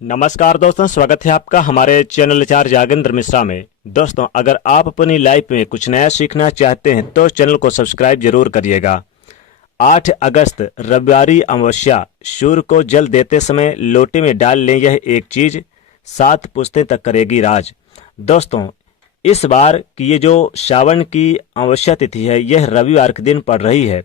नमस्कार दोस्तों, स्वागत है आपका हमारे चैनल आचार्य जागेंद्र मिश्रा में। दोस्तों, अगर आप अपनी लाइफ में कुछ नया सीखना चाहते हैं तो चैनल को सब्सक्राइब जरूर करिएगा। 8 अगस्त रविवारी अमावस्या। सूर्य को जल देते समय लोटे में डाल लें यह एक चीज, 7 पुश्तें तक करेगी राज। दोस्तों, इस बार की ये जो सावन की अमावस्या तिथि है, यह रविवार के दिन पड़ रही है।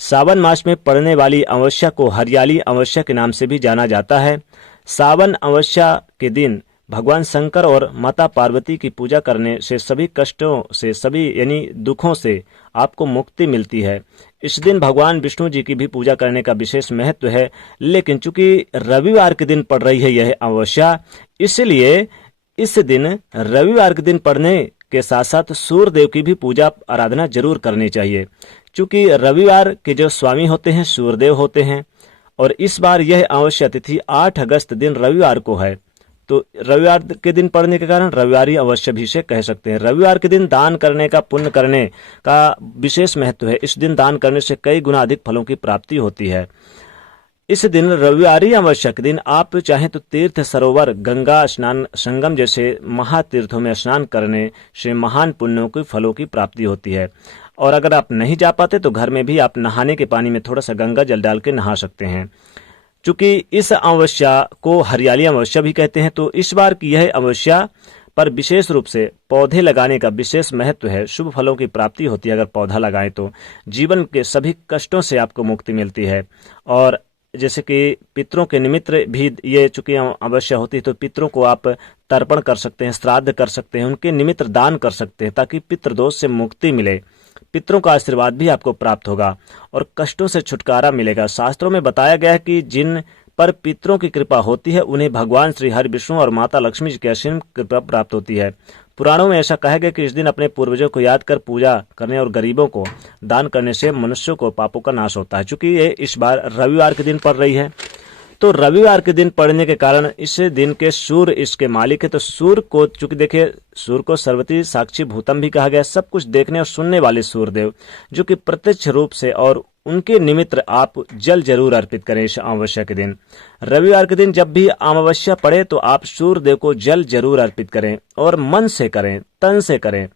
सावन मास में पड़ने वाली अमावस्या को हरियाली अमावस्या के नाम से भी जाना जाता है। सावन अमावस्या के दिन भगवान शंकर और माता पार्वती की पूजा करने से सभी कष्टों से, सभी यानी दुखों से आपको मुक्ति मिलती है। इस दिन भगवान विष्णु जी की भी पूजा करने का विशेष महत्व है, लेकिन चूंकि रविवार के दिन पड़ रही है यह अमावस्या, इसलिए इस दिन रविवार के दिन पड़ने के साथ साथ सूर्य देव की भी पूजा आराधना जरूर करनी चाहिए, क्योंकि रविवार के जो स्वामी होते हैं सूर्य देव होते हैं। और इस बार यह अमावस्या तिथि 8 अगस्त दिन रविवार को है, तो रविवार के दिन पड़ने के कारण रविवारी अमावस्या भी इसे कह सकते हैं। रविवार के दिन दान करने का, पुण्य करने का विशेष महत्व है। इस दिन दान करने से कई गुना अधिक फलों की प्राप्ति होती है। इस दिन रविवारी अमावस्या के दिन आप चाहें तो तीर्थ, सरोवर, गंगा स्नान, संगम जैसे महातीर्थों में स्नान करने से महान पुण्यों की फलों की प्राप्ति होती है। और अगर आप नहीं जा पाते तो घर में भी आप नहाने के पानी में थोड़ा सा गंगा जल डाल के नहा सकते हैं। चूंकि इस अमावस्या को हरियाली अमावस्या भी कहते हैं, तो इस बार की यह अमावस्या पर विशेष रूप से पौधे लगाने का विशेष महत्व है। शुभ फलों की प्राप्ति होती है। अगर पौधा लगाएं तो जीवन के सभी कष्टों से आपको मुक्ति मिलती है। और जैसे कि पितरों के निमित्त भी ये चूंकि अमावस्या होती है, तो पितरों को आप तर्पण कर सकते हैं, श्राद्ध कर सकते हैं, उनके निमित्त दान कर सकते हैं, ताकि पितृदोष से मुक्ति मिले। पितरों का आशीर्वाद भी आपको प्राप्त होगा और कष्टों से छुटकारा मिलेगा। शास्त्रों में बताया गया है कि जिन पर पितरों की कृपा होती है उन्हें भगवान श्री हरि विष्णु और माता लक्ष्मी जी की असीम कृपा प्राप्त होती है। पुराणों में ऐसा कहा गया कि इस दिन अपने पूर्वजों को याद कर पूजा करने और गरीबों को दान करने से मनुष्यों को पापों का नाश होता है। चूंकि ये इस बार रविवार के दिन पड़ रही है, तो रविवार के दिन पड़ने के कारण इस दिन के सूर्य इसके मालिक है। तो सूर्य को, चूंकि देखिए, सूर्य को सर्वति साक्षी भूतम भी कहा गया, सब कुछ देखने और सुनने वाले सूर्यदेव, जो कि प्रत्यक्ष रूप से, और उनके निमित्त आप जल जरूर अर्पित करें। इस अमावस्या के दिन, रविवार के दिन जब भी अमावस्या पड़े तो आप सूर्य देव को जल जरूर अर्पित करें, और मन से करें, तन से करें।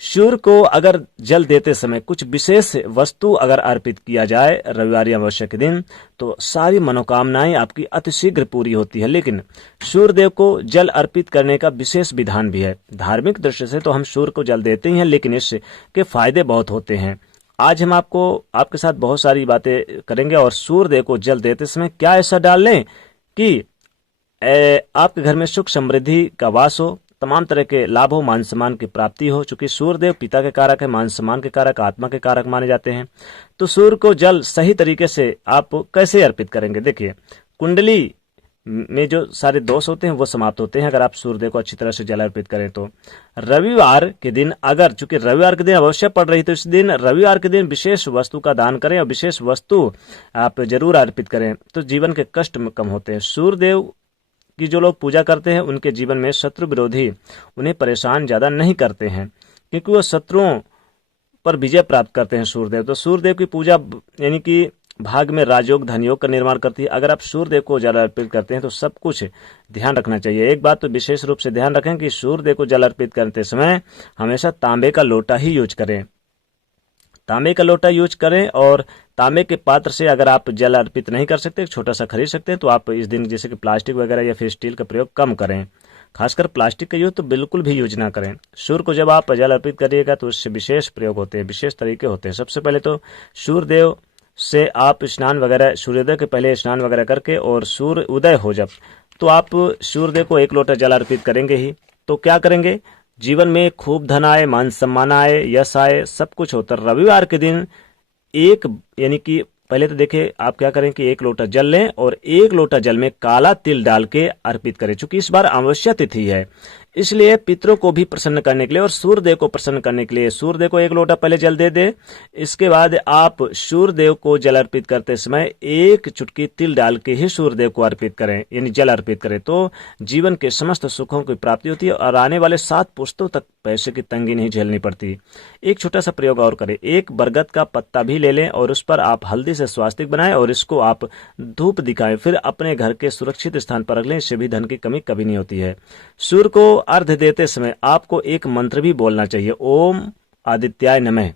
सूर्य को अगर जल देते समय कुछ विशेष वस्तु अगर अर्पित किया जाए रविवारी अमावस्या के दिन, तो सारी मनोकामनाएं आपकी अतिशीघ्र पूरी होती है। लेकिन सूर्य देव को जल अर्पित करने का विशेष विधान भी है। धार्मिक दृष्टि से तो हम सूर्य को जल देते ही हैं, लेकिन इसके फायदे बहुत होते हैं। आज हम आपके साथ बहुत सारी बातें करेंगे। और सूर्य देव को जल देते समय क्या ऐसा डाल लें कि आपके घर में सुख समृद्धि का वास हो, तमाम तरह के लाभ हो, मान सम्मान की प्राप्ति हो। चूंकि सूर्यदेव पिता के कारक है, मान सम्मान के कारक, आत्मा के कारक माने जाते हैं। तो सूर्य को जल सही तरीके से आप कैसे अर्पित करेंगे? देखिए, कुंडली में जो सारे दोष होते हैं वो समाप्त होते हैं अगर आप सूर्यदेव को अच्छी तरह से जल अर्पित करें तो। रविवार के दिन, अगर चूंकि रविवार के दिन अवश्य पड़ रही, तो इस दिन रविवार के दिन विशेष वस्तु का दान करें और विशेष वस्तु आप जरूर अर्पित करें, तो जीवन के कष्ट कम होते हैं। सूर्यदेव की जो लोग पूजा करते हैं उनके जीवन में शत्रु विरोधी उन्हें परेशान ज्यादा नहीं करते हैं, क्योंकि वो शत्रुओं पर विजय प्राप्त करते हैं सूर्यदेव। तो सूर्यदेव की पूजा यानी कि भाग में राजयोग, धनयोग का निर्माण करती है। अगर आप सूर्यदेव को जल अर्पित करते हैं तो सब कुछ ध्यान रखना चाहिए। एक बात तो विशेष रूप से ध्यान रखें कि सूर्यदेव को जल अर्पित करते समय हमेशा तांबे का लोटा ही यूज करें। तांबे का लोटा यूज करें, और तांबे के पात्र से अगर आप जल अर्पित नहीं कर सकते, छोटा सा खरीद सकते हैं, तो आप इस दिन जैसे कि प्लास्टिक वगैरह या फिर स्टील का प्रयोग कम करें। खासकर प्लास्टिक का यूज तो बिल्कुल भी यूज ना करें। सूर्य को जब आप जल अर्पित करिएगा तो उससे विशेष प्रयोग होते हैं, विशेष तरीके होते हैं। सबसे पहले तो सूर्यदेव से आप स्नान वगैरह, सूर्योदय के पहले स्नान वगैरह करके, और सूर्य उदय हो जब, तो आप सूर्यदेव को 1 लोटा जल अर्पित करेंगे ही। तो क्या करेंगे? जीवन में खूब धन आए, मान सम्मान आए, यश आए, सब कुछ होता है। रविवार के दिन यानी कि पहले तो देखिए आप क्या करें कि 1 लोटा जल लें और 1 लोटा जल में काला तिल डाल के अर्पित करें। चूंकि इस बार अमावस्या तिथि है, इसलिए पितरों को भी प्रसन्न करने के लिए और सूर्यदेव को प्रसन्न करने के लिए सूर्यदेव को 1 लोटा पहले जल दे दे। इसके बाद आप सूर्यदेव को जल अर्पित करते समय 1 चुटकी तिल डाल के ही सूर्यदेव को अर्पित करें, यानी जल अर्पित करें, तो जीवन के समस्त सुखों की प्राप्ति होती है और आने वाले 7 पुश्तों तक पैसे की तंगी नहीं झेलनी पड़ती। एक छोटा सा प्रयोग और करें, 1 बरगद का पत्ता भी ले लें और उस पर आप हल्दी से स्वास्तिक बनाएं और इसको आप धूप दिखाएं, फिर अपने घर के सुरक्षित स्थान पर रख लें। इससे भी धन की कमी कभी नहीं होती है। सूर्य को अर्घ्य देते समय आपको एक मंत्र भी बोलना चाहिए, ओम आदित्याय नमः।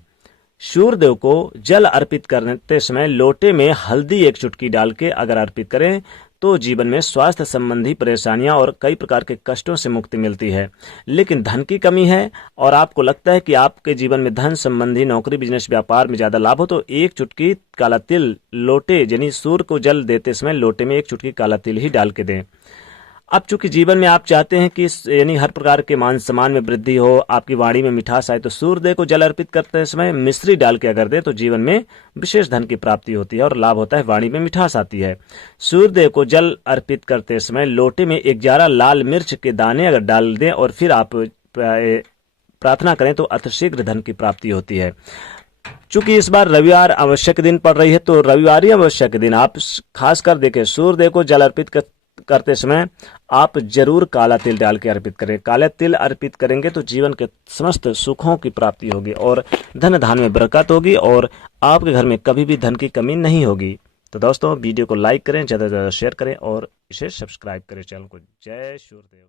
सूर्यदेव को जल अर्पित करते समय लोटे में हल्दी 1 चुटकी डाल के अगर अर्पित करें तो जीवन में स्वास्थ्य संबंधी परेशानियां और कई प्रकार के कष्टों से मुक्ति मिलती है। लेकिन धन की कमी है और आपको लगता है कि आपके जीवन में धन संबंधी नौकरी, बिजनेस, व्यापार में ज्यादा लाभ हो, तो 1 चुटकी काला तिल लोटे यानी सूर्य को जल देते समय लोटे में 1 चुटकी काला तिल ही डाल के दें। अब चूंकि जीवन में आप चाहते हैं कि यानी हर प्रकार के मान सम्मान में वृद्धि हो, आपकी वाणी में मिठास आए, तो सूर्यदेव को जल अर्पित करते समय मिश्री डाल के अगर दे तो जीवन में विशेष धन की प्राप्ति होती है और लाभ होता है, वाणी में मिठास आती है। सूर्यदेव को जल अर्पित करते समय लोटे में 11 लाल मिर्च के दाने अगर डाल दें और फिर आप प्रार्थना करें तो अतिशीघ्र धन की प्राप्ति होती है। चूंकि इस बार रविवार आवश्यक दिन पड़ रही है, तो रविवार आवश्यक दिन आप खासकर देखें, सूर्यदेव को जल अर्पित करते समय आप जरूर काला तिल डाल के अर्पित करें। काला तिल अर्पित करेंगे तो जीवन के समस्त सुखों की प्राप्ति होगी और धन धान्य में बरकत होगी और आपके घर में कभी भी धन की कमी नहीं होगी। तो दोस्तों वीडियो को लाइक करें, ज़्यादा से ज़्यादा शेयर करें और इसे सब्सक्राइब करें चैनल को। जय सूर्यदेव।